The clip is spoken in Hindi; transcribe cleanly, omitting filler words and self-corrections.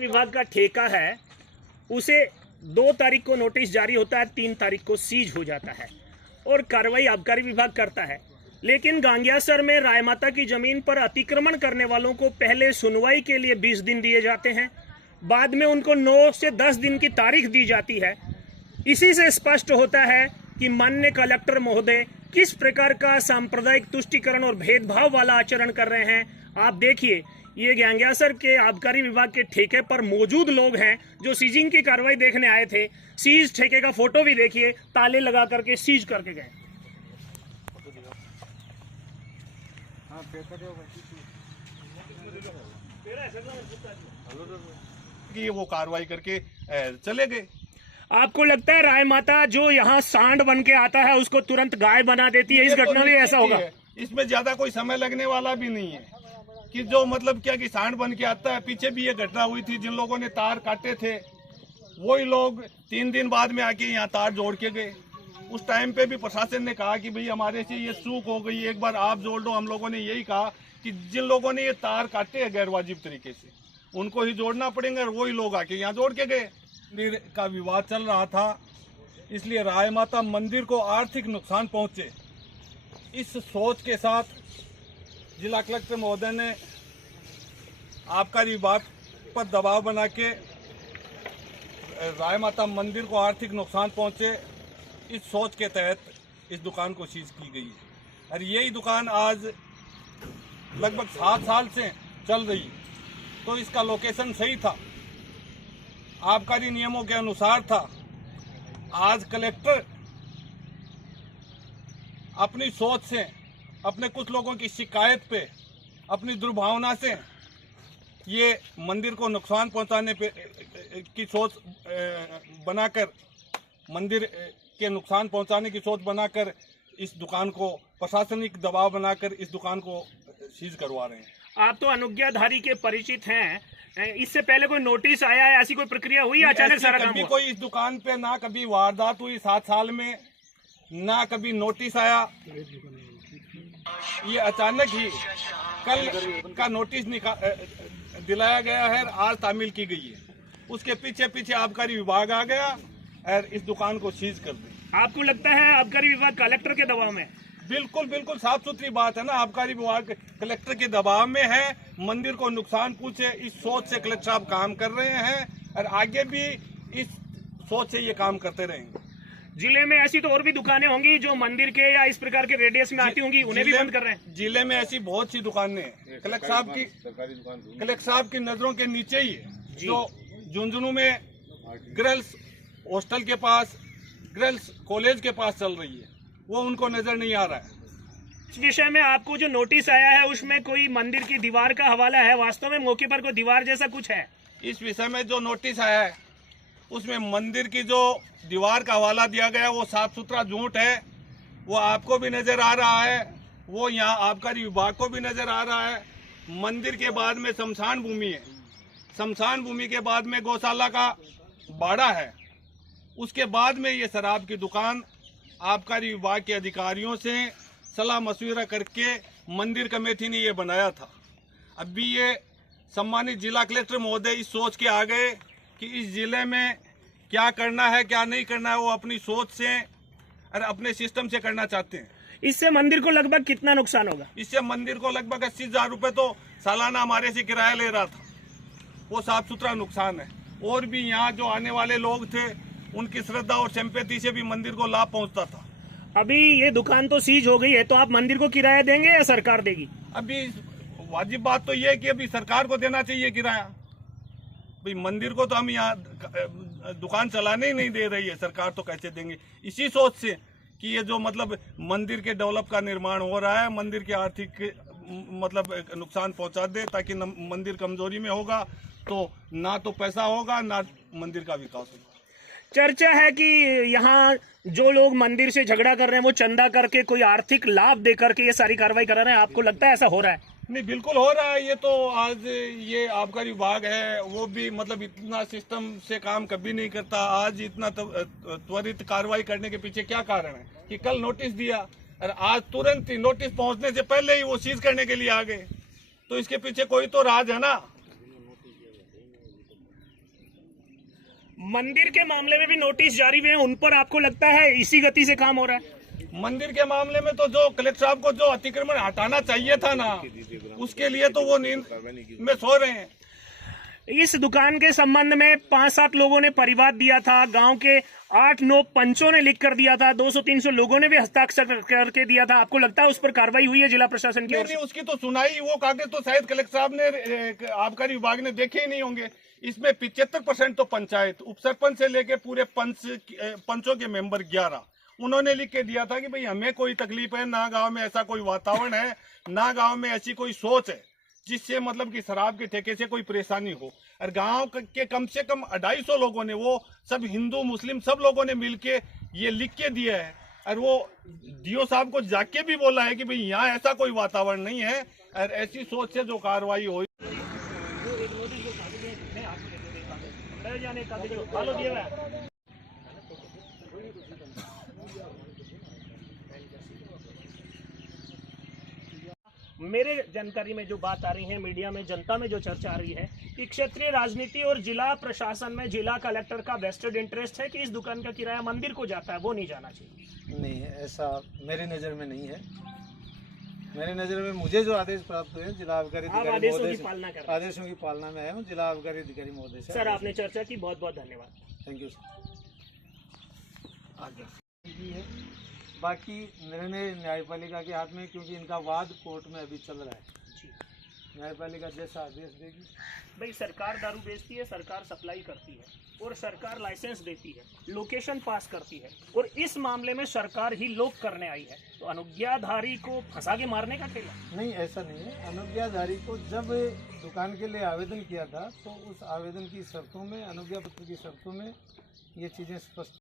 विभाग का ठेका है उसे 2 तारीख को नोटिस जारी होता है, 3 तारीख को सीज हो जाता है और कार्रवाई आबकारी विभाग करता है। लेकिन गांगियासर में रायमाता की जमीन पर अतिक्रमण करने वालों को पहले सुनवाई के लिए 20 दिन दिए जाते हैं, बाद में उनको 9 से 10 दिन की तारीख दी जाती है। इसी से स्पष्ट होता है कि माननीय कलेक्टर महोदय किस प्रकार का सांप्रदायिक तुष्टीकरण और भेदभाव वाला आचरण कर रहे हैं। आप देखिए, ये गांगियासर के आबकारी विभाग के ठेके पर मौजूद लोग हैं जो सीजिंग की कार्रवाई देखने आए थे। सीज ठेके का फोटो भी देखिए, ताले लगा करके सीज करके गए। कि वो कार्रवाई करके चले गए। आपको लगता है रायमाता जो यहाँ सांड बन के आता है उसको तुरंत गाय बना देती है? इस घटना में ऐसा होगा? इसमें ज्यादा कोई समय लगने वाला भी नहीं है कि जो मतलब क्या कि सांड बन के आता है। पीछे भी ये घटना हुई थी, जिन लोगों ने तार काटे थे वही लोग 3 दिन बाद में आके यहाँ तार जोड़ के गए। उस टाइम पे भी प्रशासन ने कहा कि भाई हमारे से ये चूक हो गई, एक बार आप जोड़ दो। हम लोगों ने यही कहा कि जिन लोगों ने ये तार काटे हैं गैरवाजिब तरीके से, उनको ही जोड़ना पड़ेगा। और वही लोग आके यहाँ जोड़ के गए। मंदिर का विवाद चल रहा था, इसलिए रायमाता मंदिर को आर्थिक नुकसान पहुंचे, इस सोच के साथ जिला कलेक्टर महोदय ने आबकारी विभाग पर दबाव बना के रायमाता मंदिर को आर्थिक नुकसान पहुंचे, इस सोच के तहत इस दुकान को सीज की गई है। और यही दुकान आज लगभग 7 साल से चल रही है। तो इसका लोकेशन सही था, आबकारी नियमों के अनुसार था। आज कलेक्टर अपनी सोच से, अपने कुछ लोगों की शिकायत पे, अपनी दुर्भावना से ये मंदिर को नुकसान पहुंचाने पे की सोच बनाकर, मंदिर के नुकसान पहुंचाने की सोच बनाकर इस दुकान को प्रशासनिक दबाव बनाकर इस दुकान को सीज करवा रहे हैं। आप तो अनुज्ञाधारी के परिचित हैं, इससे पहले कोई नोटिस आया है, ऐसी कोई प्रक्रिया हुई? अचानक सारा काम हुआ? कोई इस दुकान पे ना कभी वारदात हुई 7 साल में, ना कभी नोटिस आया। ये अचानक ही कल का नोटिस दिलाया गया है, आज तामील की गई है। उसके पीछे पीछे आबकारी विभाग आ गया और इस दुकान को सीज कर दी। आपको लगता है आबकारी विभाग कलेक्टर के दबाव में? बिल्कुल बिल्कुल साफ सुथरी बात है ना, आबकारी विभाग कलेक्टर के दबाव में है। मंदिर को नुकसान पहुंचे, इस सोच से कलेक्टर साहब काम कर रहे हैं और आगे भी इस सोच से ये काम करते रहेंगे। जिले में ऐसी तो और भी दुकानें होंगी जो मंदिर के या इस प्रकार के रेडियस में आती होंगी, उन्हें भी बंद कर रहे हैं? जिले में ऐसी बहुत सी दुकानें हैं। कलेक्टर साहब की नजरों के नीचे ही है। जो झुंझुनू में गर्ल्स हॉस्टल के पास, गर्ल्स कॉलेज के पास चल रही है, वो उनको नजर नहीं आ रहा है। इस विषय में आपको जो नोटिस आया है उसमें कोई मंदिर की दीवार का हवाला है? वास्तव में मौके पर कोई दीवार जैसा कुछ है? इस विषय में जो नोटिस आया है उसमें मंदिर की जो दीवार का हवाला दिया गया वो साफ सुथरा झूठ है। वो आपको भी नजर आ रहा है, वो यहाँ आबकारी विभाग को भी नजर आ रहा है। मंदिर के बाद में शमशान भूमि है, शमशान भूमि के बाद में गौशाला का बाड़ा है, उसके बाद में ये शराब की दुकान आबकारी विभाग के अधिकारियों से सलाह मशविरा करके मंदिर कमेटी ने ये बनाया था। अभी ये सम्मानित जिला कलेक्टर महोदय इस सोच के आ गए कि इस जिले में क्या करना है क्या नहीं करना है, वो अपनी सोच से और अपने सिस्टम से करना चाहते हैं। इससे मंदिर को लगभग कितना नुकसान होगा? इससे मंदिर को लगभग 80,000 रुपये तो सालाना हमारे से किराया ले रहा था, वो साफ सुथरा नुकसान है। और भी यहाँ जो आने वाले लोग थे उनकी श्रद्धा और सिंपैथी से भी मंदिर को लाभ पहुंचता था। अभी ये दुकान तो सीज हो गई है, तो आप मंदिर को किराया देंगे या सरकार देगी? अभी वाजिब बात तो ये है कि अभी सरकार को देना चाहिए किराया। भाई मंदिर को तो हम यहाँ दुकान चलाने ही नहीं दे रही है, सरकार तो कैसे देंगे? इसी सोच से कि ये जो मतलब मंदिर के डेवलप का निर्माण हो रहा है, मंदिर के आर्थिक मतलब नुकसान पहुंचा दे, ताकि मंदिर कमजोरी में होगा तो ना तो पैसा होगा ना मंदिर का विकास होगा। चर्चा है कि यहाँ जो लोग मंदिर से झगड़ा कर रहे हैं वो चंदा करके कोई आर्थिक लाभ दे करके ये सारी कार्रवाई करा रहे हैं। आपको लगता है ऐसा हो रहा है? नहीं, बिल्कुल हो रहा है। ये तो आज ये आबकारी विभाग है, वो भी मतलब इतना सिस्टम से काम कभी नहीं करता। आज इतना त्वरित कार्रवाई करने के पीछे क्या कारण है कि कल नोटिस दिया और आज तुरंत ही नोटिस पहुंचने से पहले ही वो सीज करने के लिए आ गए। तो इसके पीछे कोई तो राज है ना। मंदिर के मामले में भी नोटिस जारी हुए हैं, उन पर आपको लगता है इसी गति से काम हो रहा है? मंदिर के मामले में तो जो कलेक्टर साहब को जो अतिक्रमण हटाना चाहिए था ना, उसके लिए तो वो नींद में सो रहे हैं। इस दुकान के संबंध में 5-7 लोगों ने परिवाद दिया था, गांव के 8-9 पंचों ने लिख कर दिया था, 200-300 लोगों ने भी हस्ताक्षर करके दिया था। आपको लगता है उस पर कार्रवाई हुई है जिला प्रशासन की ओर से? नहीं, उसकी तो सुनाई, वो कागज तो शायद कलेक्टर साहब ने आबकारी विभाग ने देखे ही नहीं होंगे। इसमें 75% तो पंचायत, उप सरपंच से लेके पूरे पंचों के मेंबर 11 उन्होंने लिख के दिया था कि भाई हमें कोई तकलीफ है ना, गांव में ऐसा कोई वातावरण है ना, गांव में ऐसी कोई सोच है जिससे मतलब कि शराब के ठेके से कोई परेशानी हो। और गांव के कम से कम 250 लोगों ने, वो सब हिंदू मुस्लिम सब लोगों ने मिलके ये लिख के दिया है। और वो डीओ साहब को जाके भी बोला है कि भाई यहाँ ऐसा कोई वातावरण नहीं है और ऐसी सोच से जो कार्रवाई हुई। मेरे जानकारी में जो बात आ रही है, मीडिया में जनता में जो चर्चा आ रही है कि क्षेत्रीय राजनीति और जिला प्रशासन में जिला कलेक्टर का वेस्टेड इंटरेस्ट है कि इस दुकान का किराया मंदिर को जाता है, वो नहीं जाना चाहिए। नहीं, ऐसा मेरे नज़र में नहीं है। मेरे नज़र में मुझे जो आदेश प्राप्त हुए हैं जिला आबकारी अधिकारी आदेशों महोदय की से, पालना कर, आदेशों की पालना में आया हूँ जिला आबकारी अधिकारी महोदय से। सर आपने चर्चा की, बहुत बहुत धन्यवाद। Thank you sir. आगे है, बाकी निर्णय न्यायपालिका के हाथ में, क्योंकि इनका वाद कोर्ट में अभी चल रहा है। न्यायपालिका जैसा आदेश देगी। भाई सरकार दारू बेचती है, सरकार सप्लाई करती है और सरकार लाइसेंस देती है, लोकेशन पास करती है, और इस मामले में सरकार ही लोक करने आई है, तो अनुज्ञाधारी को फंसा के मारने का खेला? नहीं, ऐसा नहीं है। अनुज्ञाधारी को जब दुकान के लिए आवेदन किया था तो उस आवेदन की शर्तों में, अनुज्ञा पत्र की शर्तों में ये चीज़ें स्पष्ट